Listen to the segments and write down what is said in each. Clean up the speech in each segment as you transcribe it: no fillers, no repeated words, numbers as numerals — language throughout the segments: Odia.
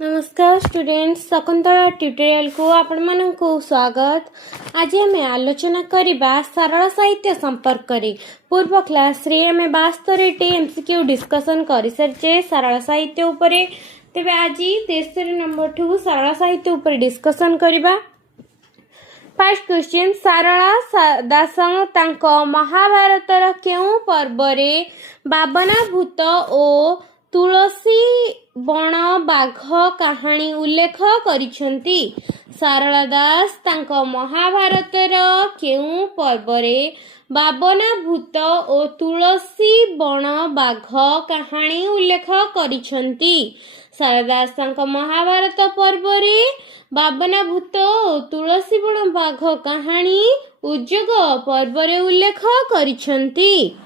नमस्कार स्टूडेंट्स, शकुंतला ट्यूटोरियल को आपण मानकु स्वागत। आज आम आलोचना करबा सरल साहित्य संपर्क करी। पूर्व क्लास रे आम 72 एमसीक्यू डिस्कशन कर सारिचे सरल साहित्य उपरे। तेबे आज 63 नंबर ठू सरल साहित्य उपरे डिस्कशन करबा। फर्स्ट क्वेश्चन, सारला दासंग तांको महाभारतर केउ पर्वरे बाबना भूत ओ तुलसी बण बाघ कहानी उल्लेख करिसेंती। सारला दास तांको महाभारतर केउ पर्वरे बाबना भूत ओ तुलसी बण बाघ कहानी उल्लेख करिसेंती। सारला दास तांको महाभारत पर्वरे बाबना भूत ओ तुलसी बण बाघ कहानी उज्जोग पर्वरे उल्लेख करिसेंती।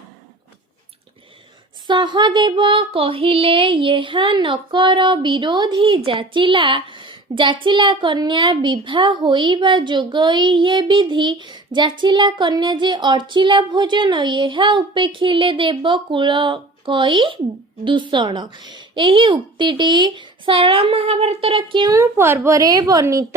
सहदेव कहिले यहा नकर विरोधी जाचिला कन्या विवाह होइबा जोगई ये विधि जाचिला कन्या जे अर्चिला भोजन यहा उपेक्षिले देव कुल कई दूषण। एही उक्तिटी सारला महाभारतर केउ पर्वरे वर्णित?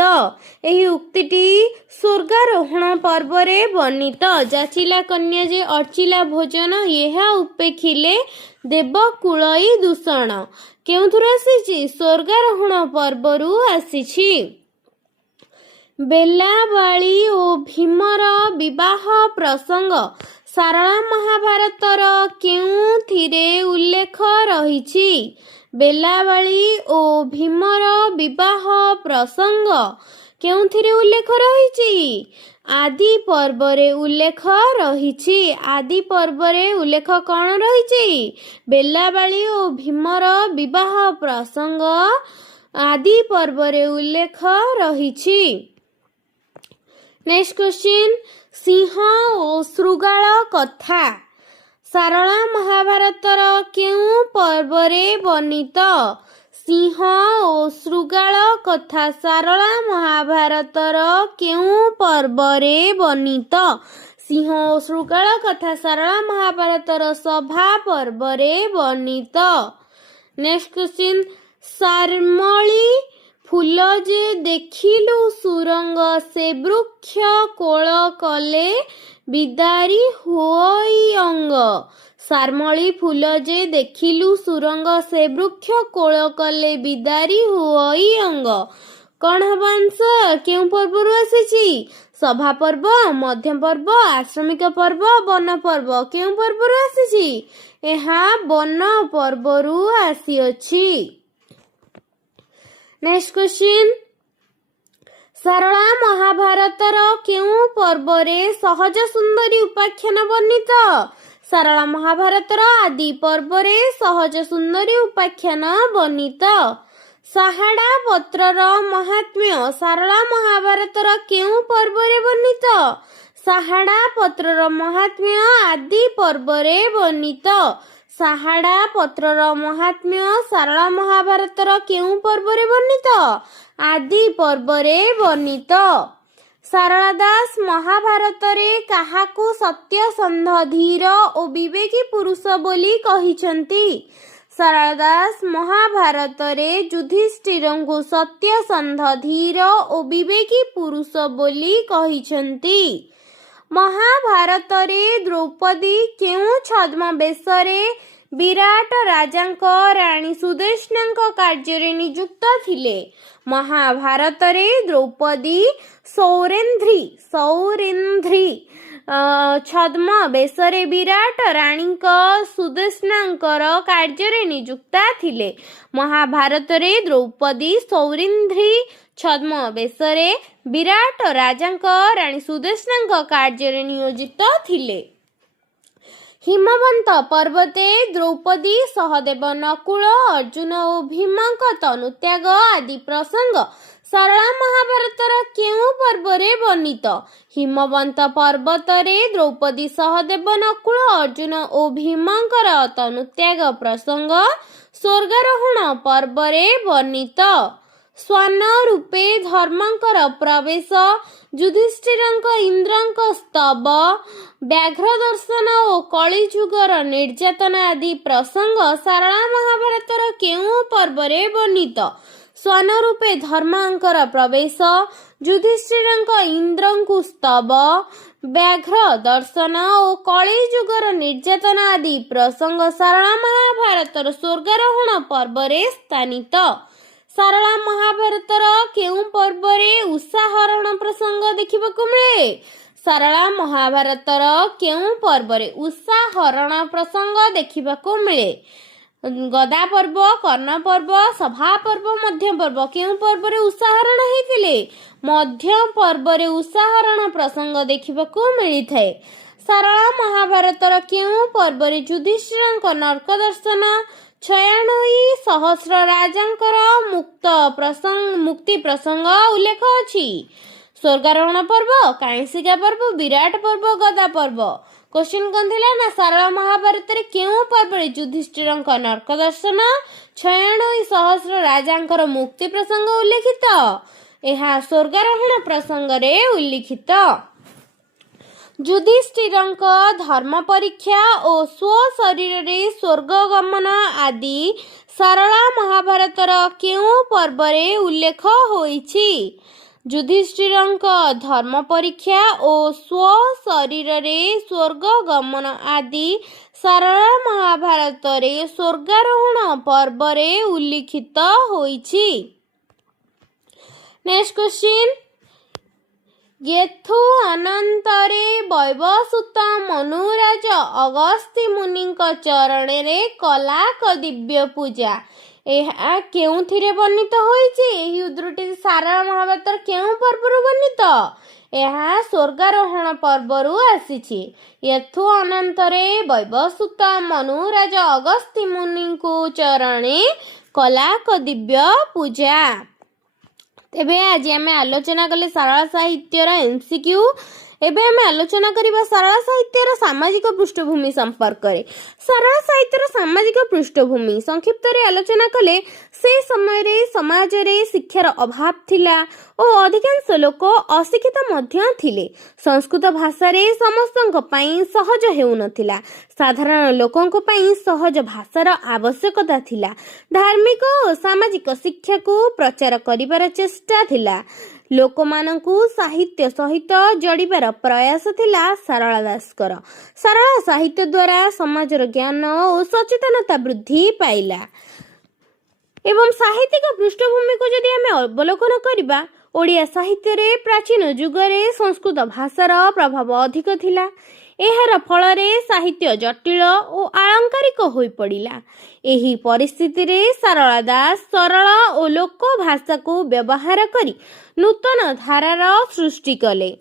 एही उक्तिटी स्वर्गारोहण पर्वरे वर्णित। जाचिला कन्या जे अर्चिला भोजन यहा उपेक्षिले देव कुलई दूषण केउथुर आसीछि? स्वर्गारोहण पर्वरु आसीछि। बेलाबाळी ओ भीमर विवाह प्रसंग सारला महाभारतर केउथिरे उल्लेख रहिछि? बेलाबाळी ओ भीमर विवाह प्रसंग केउथिरे उल्लेख रहिछि? आदि पर्वरे उल्लेख रहिछि। आदि पर्वरे उल्लेख कौन रहिछि? बेलाबाळी ओ भीमर विवाह प्रसंग आदि पर्वरे उल्लेख रहिछि। नेक्स्ट क्वेश्चन, सिंह ओ शृगाल कथा सारला महाभारतर केउ पर्वरे वर्णित? सिंह ओ शृगाल कथा सारला महाभारतर केउ पर्वरे वर्णित? सिंह ओ शृगाल कथा सारला महाभारतर सभा पर्वरे वर्णित। नेक्स्ट क्वेश्चन, शार्मली फूल जे देखिलु सुरंग से वृक्ष कोल कले बिदारी होई अंग। शार्मली फूल जे देखिलु सुरंग से वृक्ष कोल कले बिदारी होई अंग कौन हबा आंसर? केउ पर्वरु आसीछि? सभा पर्व, मध्य पर्व, आश्रमिक पर्व, वन पर्व केउ पर्वरु आसीछि? एहा वन पर्वरु आसी अछि। नेक्स्ट क्वेश्चन, सारला महाभारतर केउ पर्वरे सहज सुंदरी उपाख्यान वर्णित? सारला महाभारतर आदि पर्वरे सहज सुंदरी उपाख्यान वर्णित। साहाड़ा पत्रर महात्म्य सारला महाभारतर केउ पर्वरे वर्णित? साहाड़ा पत्रर महात्म्य आदि पर्वरे वर्णित। साहाड़ा पत्रर महात्म्य सारला महाभारतर केउ पर्वरे वर्णित? आदि पर्वरे वर्णित। सारला दास महाभारतरे काहाकू सत्यसंध धीर ओ विवेकी पुरुष बोली कहिछंती? सारला दास महाभारतरे युधिष्ठिरंकु सत्यसंध धीर ओ विवेकी पुरुष बोली कहिछंती। महाभारतरे द्रौपदी केउ छद्म बेशरे विराट राजांक राणी सुदेष्णांक कार्य नियुक्त थिले? महाभारतरे द्रौपदी सौरेंद्री छद्म बेशरे विराट राणींक सुदेष्णांकर कार्य नियुक्ता थिले। महाभारतरे द्रौपदी सौरेंद्री छद्म बेशरे विराट राजांक राणी सुदेष्णांक कार्य नियोजित थिले। हिमवंत पर्वते द्रौपदी सहदेव नकुल अर्जुन ओ भीमंक तनुत्याग आदि प्रसंग सारला महाभारतर केउ पर्वरे वर्णित? हिमवंत पर्वतरे द्रौपदी सहदेव नकुल अर्जुन ओ भीमंकर तनुत्याग प्रसंग स्वर्गारोहण पर्वरे वर्णित। स्वान रूपे धर्मंकर प्रवेश युधिष्ठिरंक इंद्रंक स्तव व्याघ्र दर्शन ओ कलिजुगर निर्यातना आदि प्रसंग सारला महाभारतर केउ पर्वरे वर्णित? ସ୍ୱନ ରୂପେ ଧର୍ମାଙ୍କର ପ୍ରବେଶ, ଯୁଧିଷ୍ଠିରଙ୍କ ଇନ୍ଦ୍ରଙ୍କୁ ସ୍ତବ, ବ୍ୟାଘ୍ର ଦର୍ଶନ ଓ କଳି ଯୁଗର ନିର୍ଯାତନା ଆଦି ପ୍ରସଙ୍ଗ ସାରଳା ମହାଭାରତର ସ୍ୱର୍ଗାରୋହଣ ପର୍ବରେ ସ୍ଥାନିତ। ସାରଳା ମହାଭାରତର କେଉଁ ପର୍ବରେ ଉଷାହରଣ ପ୍ରସଙ୍ଗ ଦେଖିବାକୁ ମିଳେ? ସାରଳା ମହାଭାରତର କେଉଁ ପର୍ବରେ ଉଷାହରଣ ପ୍ରସଙ୍ଗ ଦେଖିବାକୁ ମିଳେ? ଗଦା ପର୍ବ, କର୍ଣ୍ଣ ପର୍ବ, ସଭା ପର୍ବ, ମଧ୍ୟ ପର୍ବ। କେଉଁ ପର୍ବରେ ଉଷାହରଣ ହେଇଥିଲେ? ମଧ୍ୟ ପର୍ବରେ ଉଷାହରଣ ପ୍ରସଙ୍ଗ ଦେଖିବାକୁ ମିଳିଥାଏ। ସାରଳା ମହାଭାରତର କେଉଁ ପର୍ବରେ ଯୁଧିଷ୍ଠିରଙ୍କ ନର୍କ ଦର୍ଶନ, 96,000 ରାଜାଙ୍କର ମୁକ୍ତି ପ୍ରସଙ୍ଗ ଉଲ୍ଲେଖ ଅଛି? ସ୍ୱର୍ଗାରୋହଣ ପର୍ବ, କାଇଁସିକା ପର୍ବ, ବିରାଟ ପର୍ବ, ଗଦା ପର୍ବ। କ୍ୱେଶ୍ଚିନ୍ କ'ଣ ଥିଲା ନା ସାରଳା ମହାଭାରତରେ କେଉଁ ପର୍ବରେ ଯୁଧିଷ୍ଠିରଙ୍କ ନର୍କ ଦର୍ଶନ, 96,000 ରାଜାଙ୍କର ମୁକ୍ତି ପ୍ରସଙ୍ଗ ଉଲ୍ଲେଖିତ? ଏହା ସ୍ୱର୍ଗାରୋହଣ ପ୍ରସଙ୍ଗରେ ଉଲ୍ଲିଖିତ। ଯୁଧିଷ୍ଠିରଙ୍କ ଧର୍ମ ପରୀକ୍ଷା ଓ ସ୍ୱ ଶରୀରରେ ସ୍ୱର୍ଗ ଗମନ ଆଦି ସାରଳା ମହାଭାରତର କେଉଁ ପର୍ବରେ ଉଲ୍ଲେଖ ହୋଇଛି? ଯୁଧିଷ୍ଠିରଙ୍କ ଧର୍ମ ପରୀକ୍ଷା ଓ ସ୍ୱ ଶରୀରରେ ସ୍ୱର୍ଗ ଗମନ ଆଦି ସାରଳା ମହାଭାରତରେ ସ୍ୱର୍ଗାରୋହଣ ପର୍ବରେ ଉଲ୍ଲିଖିତ ହୋଇଛି। ନେକ୍ସଟ କ୍ୱେଶ୍ଚିନ୍, ୟେଥୁ ଅନନ୍ତରେ ବୈବସୁତ ମନୁରାଜ ଅଗସ୍ତ୍ୟ ମୁନିଙ୍କ ଚରଣରେ କଲା କଦିବ୍ୟ ପୂଜା। ଏହା କେଉଁଥିରେ ବର୍ଣ୍ଣିତ ହୋଇଛି? ଏହି ଉଦ୍ଧୃତି ସାରଳା ମହାଭାରତର କେଉଁ ପର୍ବରୁ ବର୍ଣ୍ଣିତ? ଏହା ସ୍ୱର୍ଗାରୋହଣ ପର୍ବରୁ ଆସିଛି। ୟେଥୁ ଅନନ୍ତରେ ବୈବସୁତ ମନୁରାଜ ଅଗସ୍ତ୍ୟ ମୁନିଙ୍କୁ ଚରଣେ କଲା କଦିବ୍ୟ ପୂଜା। ତେବେ ଆଜି ଆମେ ଆଲୋଚନା କଲେ ସାରଳା ସାହିତ୍ୟର MCQ। ଏବେ ଆମେ ଆଲୋଚନା କରିବା ସାରଳା ସାହିତ୍ୟର ସାମାଜିକ ପୃଷ୍ଠଭୂମି ସମ୍ପର୍କରେ। ସାରଳା ସାହିତ୍ୟର ସାମାଜିକ ପୃଷ୍ଠଭୂମି ସଂକ୍ଷିପ୍ତରେ ଆଲୋଚନା କଲେ ସେ ସମୟରେ ସମାଜରେ ଶିକ୍ଷାର ଅଭାବ ଥିଲା ଓ ଅଧିକାଂଶ ଲୋକ ଅଶିକ୍ଷିତ ମଧ୍ୟ ଥିଲେ। ସଂସ୍କୃତ ଭାଷାରେ ସମସ୍ତଙ୍କ ପାଇଁ ସହଜ ହେଉନଥିଲା। ସାଧାରଣ ଲୋକଙ୍କ ପାଇଁ ସହଜ ଭାଷାର ଆବଶ୍ୟକତା ଥିଲା। ଧାର୍ମିକ ଓ ସାମାଜିକ ଶିକ୍ଷାକୁ ପ୍ରଚାର କରିବାର ଚେଷ୍ଟା ଥିଲା। ଲୋକମାନଙ୍କୁ ସାହିତ୍ୟ ସହିତ ଯୋଡ଼ିବାର ପ୍ରୟାସ ଥିଲା ସାରଳା ଦାସଙ୍କର। ସାରଳା ସାହିତ୍ୟ ଦ୍ୱାରା ସମାଜର ଜ୍ଞାନ ଓ ସଚେତନତା ବୃଦ୍ଧି ପାଇଲା। ଏବଂ ସାହିତ୍ୟିକ ପୃଷ୍ଠଭୂମିକୁ ଯଦି ଆମେ ଅବଲୋକନ କରିବା, ଓଡ଼ିଆ ସାହିତ୍ୟରେ ପ୍ରାଚୀନ ଯୁଗରେ ସଂସ୍କୃତ ଭାଷାର ପ୍ରଭାବ ଅଧିକ ଥିଲା। ଏହାର ଫଳରେ ସାହିତ୍ୟ ଜଟିଳ ଓ ଆଳଙ୍କାରିକ ହୋଇପଡ଼ିଲା। ଏହି ପରିସ୍ଥିତିରେ ସାରଳା ଦାସ ସରଳ ଓ ଲୋକ ଭାଷାକୁ ବ୍ୟବହାର କରି ନୂତନ ଧାରାର ସୃଷ୍ଟି କଲେ।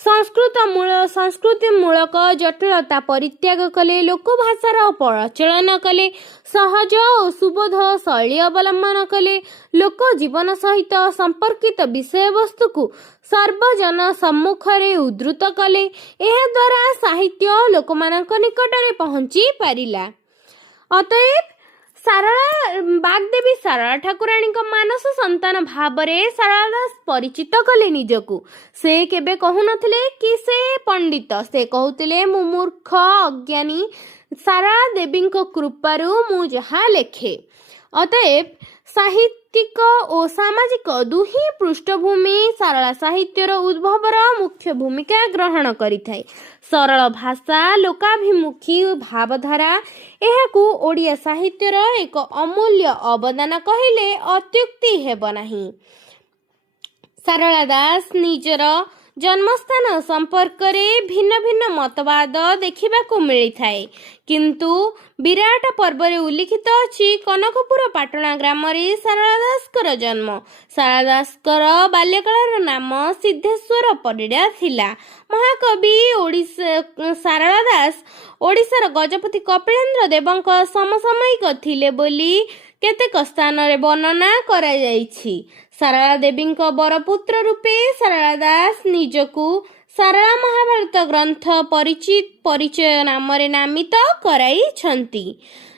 ସଂସ୍କୃତି ମୂଳକ ଜଟିଳତା ପରିତ୍ୟାଗ କଲେ, ଲୋକଭାଷାର ପ୍ରଚଳନ କଲେ, ସହଜ ଓ ସୁବୋଧ ଶୈଳୀ ଅବଲମ୍ବନ କଲେ, ଲୋକ ଜୀବନ ସହିତ ସମ୍ପର୍କିତ ବିଷୟବସ୍ତୁକୁ ସର୍ବଜନ ସମ୍ମୁଖରେ ଉଦ୍ଧୃତ କଲେ। ଏହାଦ୍ୱାରା ସାହିତ୍ୟ ଲୋକମାନଙ୍କ ନିକଟରେ ପହଞ୍ଚି ପାରିଲା। ଅତଏବ ବାଗ୍ଦେବୀ ସାରଳା ଠାକୁରାଣୀଙ୍କ ମାନସ ସନ୍ତାନ ଭାବରେ ସାରଳା ଦାସ ପରିଚିତ କଲେ ନିଜକୁ। ସେ କେବେ କହୁନଥିଲେ କି ସେ ପଣ୍ଡିତ, ସେ କହୁଥିଲେ ମୁଁ ମୂର୍ଖ ଅଜ୍ଞାନୀ, ସାରଳା ଦେବୀଙ୍କ କୃପାରୁ ମୁଁ ଯାହା ଲେଖେ। ଅତଏବ ସାହିତ୍ୟିକ ଓ ସାମାଜିକ ଦୁହିଁ ପୃଷ୍ଠଭୂମି ସାରଳା ସାହିତ୍ୟର ଉଦ୍ଭବର ମୁଖ୍ୟ ଭୂମିକା ଗ୍ରହଣ କରିଥାଏ। ସରଳ ଭାଷା, ଲୋକାଭିମୁଖୀ ଭାବଧାରା ଏହାକୁ ଓଡ଼ିଆ ସାହିତ୍ୟର ଏକ ଅମୂଲ୍ୟ ଅବଦାନ କହିଲେ ଅତ୍ୟୁକ୍ତି ହେବ ନାହିଁ। ସାରଳା ଦାସ ନିଜର ଜନ୍ମସ୍ଥାନ ସମ୍ପର୍କରେ ଭିନ୍ନ ଭିନ୍ନ ମତବାଦ ଦେଖିବାକୁ ମିଳିଥାଏ। କିନ୍ତୁ ବିରାଟ ପର୍ବରେ ଉଲ୍ଲିଖିତ ଅଛି କନକପୁର ପାଟଣା ଗ୍ରାମରେ ସାରଳା ଦାସଙ୍କର ଜନ୍ମ। ସାରଳା ଦାସଙ୍କର ବାଲ୍ୟକାଳର ନାମ ସିଦ୍ଧେଶ୍ୱର ପରିଡ଼ା ଥିଲା। ମହାକବି ସାରଳା ଦାସ ଓଡ଼ିଶାର ଗଜପତି କପିଳେନ୍ଦ୍ର ଦେବଙ୍କ ସମସାମୟିକ ଥିଲେ ବୋଲି କେତେକ ସ୍ଥାନରେ ବର୍ଣ୍ଣନା କରାଯାଇଛି। ସାରଳା ଦେବୀଙ୍କ ବରପୁତ୍ର ରୂପେ ସାରଳା ଦାସ ନିଜକୁ ସାରଳା ମହାଭାରତ ଗ୍ରନ୍ଥ ପରିଚୟ ନାମରେ ନାମିତ କରାଇଛନ୍ତି।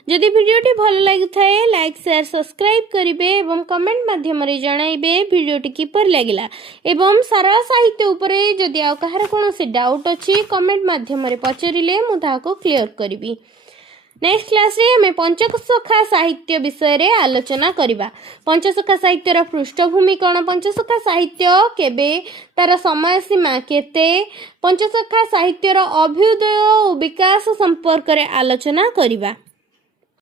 ଯଦି ଭିଡ଼ିଓଟି ଭଲ ଲାଗୁଥାଏ ଲାଇକ୍, ସେୟାର, ସବସ୍କ୍ରାଇବ୍ କରିବେ ଏବଂ କମେଣ୍ଟ ମାଧ୍ୟମରେ ଜଣାଇବେ ଭିଡ଼ିଓଟି କିପରି ଲାଗିଲା। ଏବଂ ସାରଳା ସାହିତ୍ୟ ଉପରେ ଯଦି ଆଉ କାହାର କୌଣସି ଡାଉଟ୍ ଅଛି କମେଣ୍ଟ ମାଧ୍ୟମରେ ପଚାରିଲେ ମୁଁ ତାହାକୁ କ୍ଲିୟର କରିବି। नेक्स्ट क्लास रे हमें पंचसखा साहित्य विषय रे आलोचना करिबा। पंचसखा साहित्यर पृष्ठभूमि कौन, पंचसखा साहित्य केबे, तार समय सीमा केते, पंचसखा साहित्यर अभ्युदय और विकास संपर्क रे आलोचना करिबा।